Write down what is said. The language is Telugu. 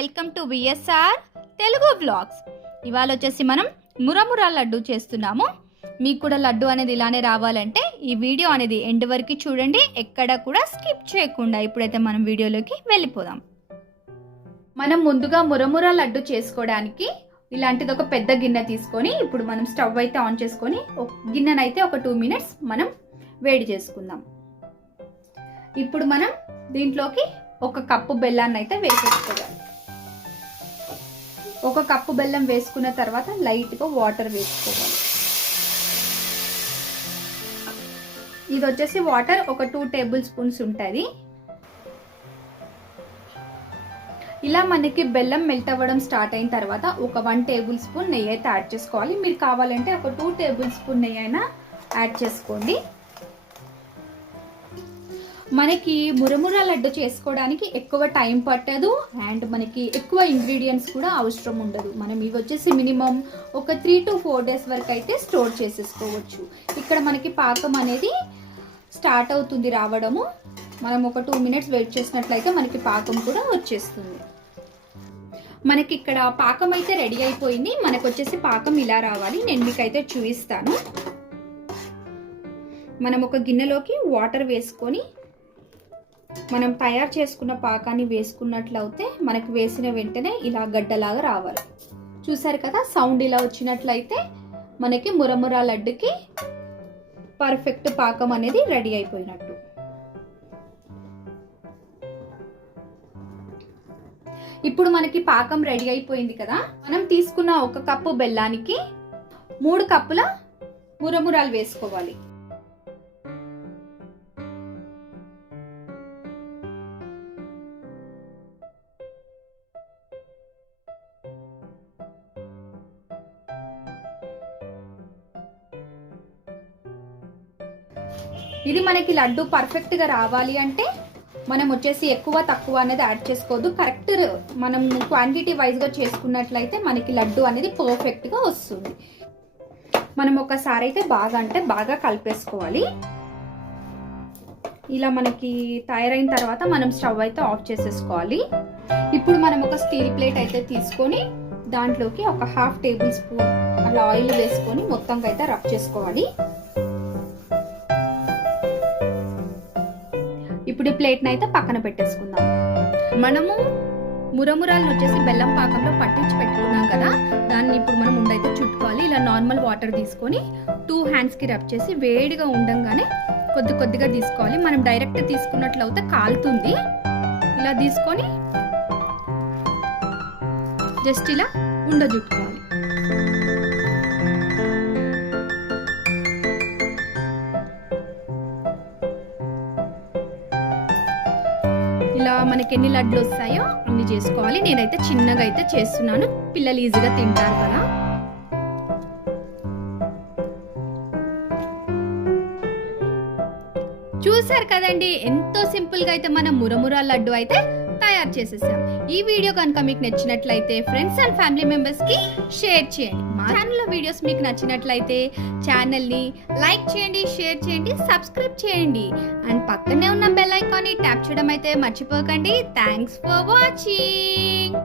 Welcome to VSR Telugu blogs ఇవాళ వచ్చేసి మనం మురమురా లడ్డు చేస్తున్నాము. మీకు కూడా లడ్డు అనేది ఇలానే రావాలంటే ఈ వీడియో అనేది ఎండ్ వరకు చూడండి ఎక్కడ కూడా స్కిప్ చేయకుండా ఇప్పుడైతే మనం వీడియోలోకి వెళ్ళిపోదాం. మనం ముందుగా మురమురా లడ్డు చేసుకోవడానికి ఇలాంటిది ఒక పెద్ద గిన్నె తీసుకొని ఇప్పుడు మనం స్టవ్ అయితే ఆన్ చేసుకొని ఒక గిన్నెనైతే ఒక టూ మినిట్స్ మనం వేడి చేసుకుందాం. ఇప్పుడు మనం దీంట్లోకి ఒక కప్పు బెల్లాన్ని అయితే వేసేసుకోవాలి. ఒక కప్పు బెల్లం వేసుకున్న తర్వాత లైట్గా వాటర్ వేసుకోవాలి. ఇది వచ్చేసి వాటర్ ఒక టూ టేబుల్ స్పూన్స్ ఉంటుంది. ఇలా మనకి బెల్లం మెల్ట్ అవ్వడం స్టార్ట్ అయిన తర్వాత ఒక వన్ టేబుల్ స్పూన్ నెయ్యి అయితే యాడ్ చేసుకోవాలి. మీరు కావాలంటే ఒక టూ టేబుల్ స్పూన్ నెయ్యి అయినా యాడ్ చేసుకోండి. మనకి మురముర లడ్డు చేసుకోవడానికి ఎక్కువ టైం పట్టదు అండ్ మనకి ఎక్కువ ఇంగ్రీడియంట్స్ కూడా అవసరం ఉండదు. మనం ఇవి వచ్చేసి మినిమం ఒక త్రీ టు ఫోర్ డేస్ వరకు అయితే స్టోర్ చేసేసుకోవచ్చు. ఇక్కడ మనకి పాకం అనేది స్టార్ట్ అవుతుంది రావడము. మనం ఒక టూ మినిట్స్ వెయిట్ చేసినట్లయితే మనకి పాకం కూడా వచ్చేస్తుంది. మనకి ఇక్కడ పాకం అయితే రెడీ అయిపోయింది. మనకు వచ్చేసి పాకం ఇలా రావాలి. నేను మీకు అయితే చూపిస్తాను. మనం ఒక గిన్నెలోకి వాటర్ వేసుకొని మనం తయారు చేసుకున్న పాకాన్ని వేసుకున్నట్లయితే మనకు వేసిన వెంటనే ఇలా గడ్డలాగా రావాలి. చూసారు కదా సౌండ్ ఇలా వచ్చినట్లయితే మనకి మురముర లడ్డుకి పర్ఫెక్ట్ పాకం అనేది రెడీ అయిపోయినట్టు. ఇప్పుడు మనకి పాకం రెడీ అయిపోయింది కదా మనం తీసుకున్న ఒక కప్పు బెల్లానికి మూడు కప్పుల మురమురాలు వేసుకోవాలి. ఇది మనకి లడ్డు పర్ఫెక్ట్గా రావాలి అంటే మనం వచ్చేసి ఎక్కువ తక్కువ అనేది యాడ్ చేసుకోవద్దు. కరెక్ట్ మనం క్వాంటిటీ వైజ్గా చేసుకున్నట్లయితే మనకి లడ్డు అనేది పర్ఫెక్ట్గా వస్తుంది. మనం ఒకసారి అయితే బాగా అంటే బాగా కలిపేసుకోవాలి. ఇలా మనకి తయారైన తర్వాత మనం స్టవ్ అయితే ఆఫ్ చేసేసుకోవాలి. ఇప్పుడు మనం ఒక స్టీల్ ప్లేట్ అయితే తీసుకొని దాంట్లోకి ఒక హాఫ్ టేబుల్ స్పూన్ అలా ఆయిల్ వేసుకొని మొత్తంగా అయితే రబ్ చేసుకోవాలి. ఇప్పుడు ఈ ప్లేట్ని అయితే పక్కన పెట్టేసుకుందాం. మనము మురమురాలను వచ్చేసి బెల్లం పాకంలో పట్టించి పెట్టుకున్నాం కదా దాన్ని ఇప్పుడు మనం ఉండైతే చుట్టుకోవాలి. ఇలా నార్మల్ వాటర్ తీసుకొని టూ హ్యాండ్స్కి రబ్ చేసి వేడిగా ఉండంగానే కొద్ది కొద్దిగా తీసుకోవాలి. మనం డైరెక్ట్ తీసుకున్నట్లయితే కాలుతుంది. ఇలా తీసుకొని జస్ట్ ఇలా ఉండ చుట్టుకోవాలి ఇలా మనకి ఎన్ని లడ్లు వస్తాయో అన్ని చేసుకోవాలి. నేనైతే చిన్నగా అయితే చేస్తున్నాను. పిల్లలు ఈజీగా తింటారు కదా. చూసారు కదండి ఎంతో సింపుల్గా అయితే మనం మురమురా లడ్డు అయితే తయారు చేసేసాం. ఈ వీడియో కనుక మీకు నచ్చినట్లయితే ఫ్రెండ్స్ అండ్ ఫ్యామిలీ మెంబర్స్కి షేర్ చేయండి. మా ఛానల్లో వీడియోస్ మీకు నచ్చినట్లయితే ఛానల్ని లైక్ చేయండి షేర్ చేయండి సబ్స్క్రైబ్ చేయండి. అండ్ పక్కనే ఉన్న బెల్ ఐకాన్ని ట్యాప్ చేయడం అయితే మర్చిపోకండి. Thanks for watching